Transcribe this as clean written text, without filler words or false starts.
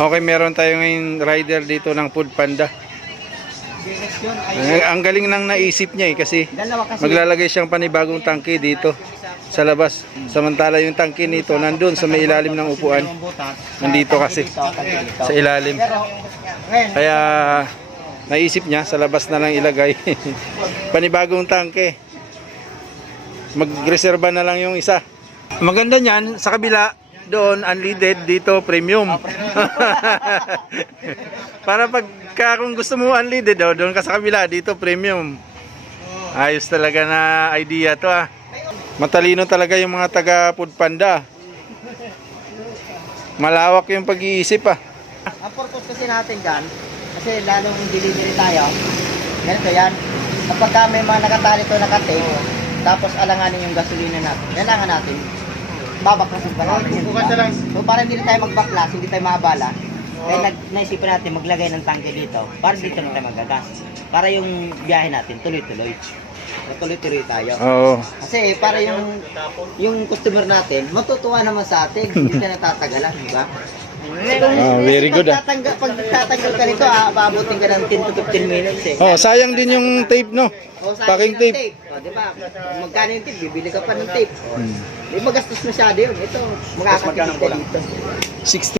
Okay, meron tayo ngayon rider dito ng Food Panda. Ang galing nang naisip niya kasi maglalagay siyang panibagong tangke dito sa labas. Samantala yung tangke nito nandun sa may ilalim ng upuan. Nandito kasi sa ilalim. Kaya naisip niya sa labas na lang ilagay panibagong tangke. Magreserba na lang yung isa. Maganda niyan sa kabila. Doon unleaded, dito premium. Para pagka kung gusto mo unleaded, doon ka sa kabila, dito premium. Ayos talaga na idea to ah. Matalino talaga yung mga taga Food Panda. Malawak yung pag-iisip ah. Ang purpose kasi natin dyan, kasi lalong delivery tayo, ganito yan. Kapag may mga nakatali to nakatake, tapos alanganin yung gasolina natin, kailangan natin babaklasin pa natin yun, diba? So para hindi na tayo magbaklas, hindi tayo maabala, kaya naisipan natin maglagay ng tangke dito para dito na tayo magagas, para yung biyahe natin tuloy-tuloy, tuloy-tuloy tayo. Oo. Kasi para yung customer natin matutuwa naman sa atin, hindi tayo natatagalan, diba? Very good ah. Pag nagtatanggal ka nito, paabutin ka ng 10 to 15 minutes eh. Oh, sayang din yung tape no. Packing tape. O, diba? Magkano yung tape? Bibili ka pa ng tape. Di magastos masyado yun. Ito, makakatipid ka dito. 60